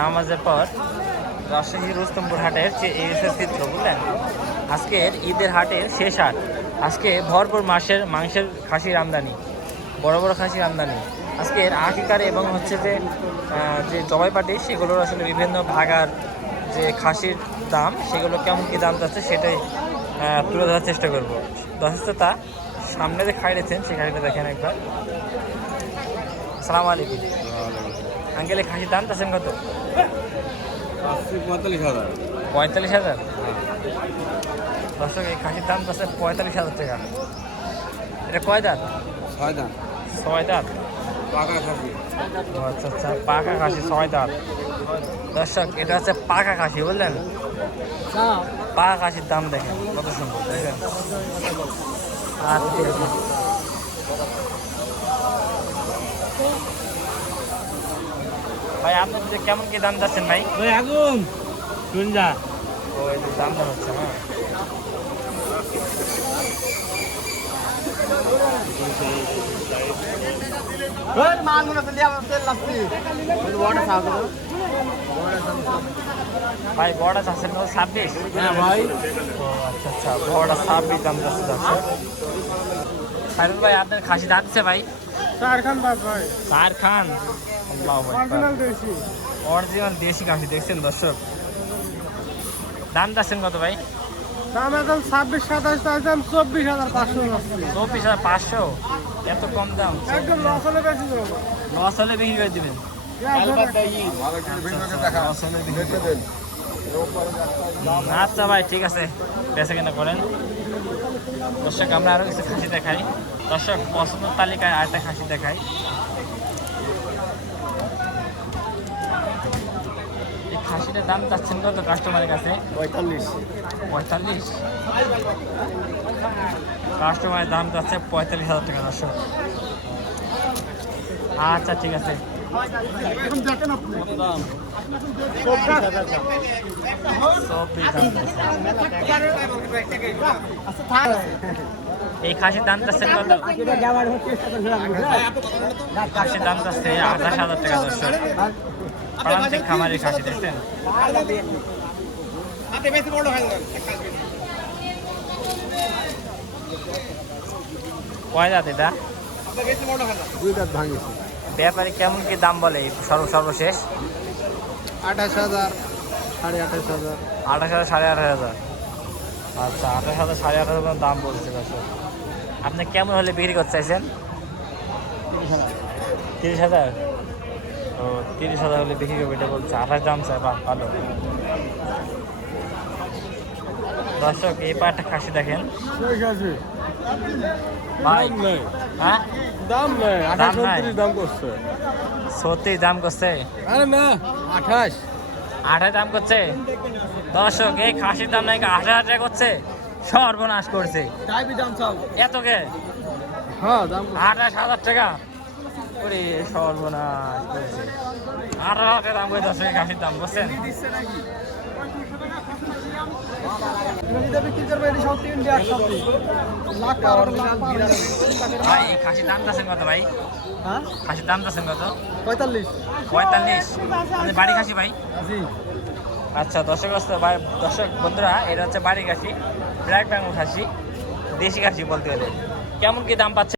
নামাজের পর রাজশাহী রুস্তমপুর হাটের যে চিত্র বুঝলেন। আজকের ঈদের হাটের শেষ হাট। আজকে ভরপুর মাংসের খাসির আমদানি, বড় বড় খাসির আমদানি। আজকের আকিকার এবং হচ্ছে যে জবাই পাটি সেগুলোর আসলে বিভিন্ন ভাগার যে খাসির দাম সেগুলো কেমন কী দাম যাচ্ছে সেটাই তুলে ধরার চেষ্টা করব। দর্শকতা সামনে যে খাই রেখেছেন সেই খাসিটা দেখেন একবার। আসসালামু আলাইকুম আঙ্কেল, খাসির দাম চাচ্ছেন কত? 45,000। 45,000। দর্শক এই খাসির দাম চাচ্ছে 45,000 টাকা। এটা কয় দাঁত? 6 দাঁত। 6 দাঁত। পাকা খাসি। আচ্ছা আচ্ছা, পাকা খাসি 6 দাঁত। দর্শক এটা হচ্ছে পাকা খাসি বুঝলেন। পাকা খাসির দাম দেখেন কত সুন্দর, দেখেন। আচ্ছা ভাই, আপনি যে কেমন কি দাম যাচ্ছেন ভাই? আগুন শুন যা। ও এই দাম হচ্ছে না। ভাই বড়টা চাচ্ছেন 26? হ্যাঁ ভাই। ও আচ্ছা আচ্ছা, বড়টা 26 দাম যাচ্ছে। সাইদুল ভাই, আপনার খাসি দাঁতছে ভাই? 4 খান দাঁত ভাই। 4 খান। অরিজিনাল দেশি। অরিজিনাল দেশি খাসি দেখছেন দর্শক। দাম যাচ্ছেন কত ভাই? দাম এখন 26-27 চাইছেন, 24,500 যাচ্ছে। 24,500? এত কম দাম? একদম লস হলে বেশি দেবো। লস হলে বিক্রি করে দিবেন? আচ্ছা ভাই, ঠিক আছে, বেচা কেনা করেন। দর্শক আমরা আরো কিছু খাসি দেখাই। দর্শক পছন্দের তালিকায় আরেকটা খাসি দেখাই। এই খাসিটার দাম চাচ্ছেন কত কাস্টমারের কাছে? 45। 45? কাস্টমারের দাম যাচ্ছে 45,000 টাকা। দর্শক আচ্ছা ঠিক আছে। এখন দেখেন আপনি। দাম 24,000। এই খাসির দাম চাচ্ছেন কত? খাসির দাম চাচ্ছে 28,000 টাকা। দর্শক প্রান্তিক খামারের খাসি দেখছেন। কয় দাঁত এটা? 2 দাঁত ভাঙিছে। ব্যাপারে কেমন কি দাম বলে সর্বশেষ? 28,000, 28,500। 28,000, 28,500। আচ্ছা, 28,000, 28,500 দাম বলছে। দর্শক আপনি কেমন হলে বিক্রি করতে চাইছেন? 30,000। ও 30,000 হলে বিক্রি করবে এটা বলছে। 28 দাম চাই, বাহ ভালো। দর্শক এই পাটা খাসি দেখেন ভাই। হ্যাঁ দাম নেই, দাম নাই? 28-29 দাম করছে। 30 দাম করছে? আরে না, 28। 28 দাম করছে। দর্শক এই খাসির দাম নাকি 28,000 টাকা করছে। সর্বনাশ করছে। এত কে? হ্যাঁ দাম 28,000 টাকা করে সর্বনাশ করেছে। 18,000 টাকা দাম করে দর্শক খাসির দাম বুঝছেন। ভাই এই খাসির দাম চাচ্ছেন কত ভাই? খাসির দাম চাচ্ছেন কত? 45। 45? আপনি বাড়ি খাসি ভাই? আচ্ছা দর্শক ভাই, দর্শক বন্ধুরা, এটা হচ্ছে বাড়ি খাসি, ব্ল্যাক বেঙ্গল খাসি, দেশি খাসি বলতে গেলে। কেমন কি দাম পাচ্ছে?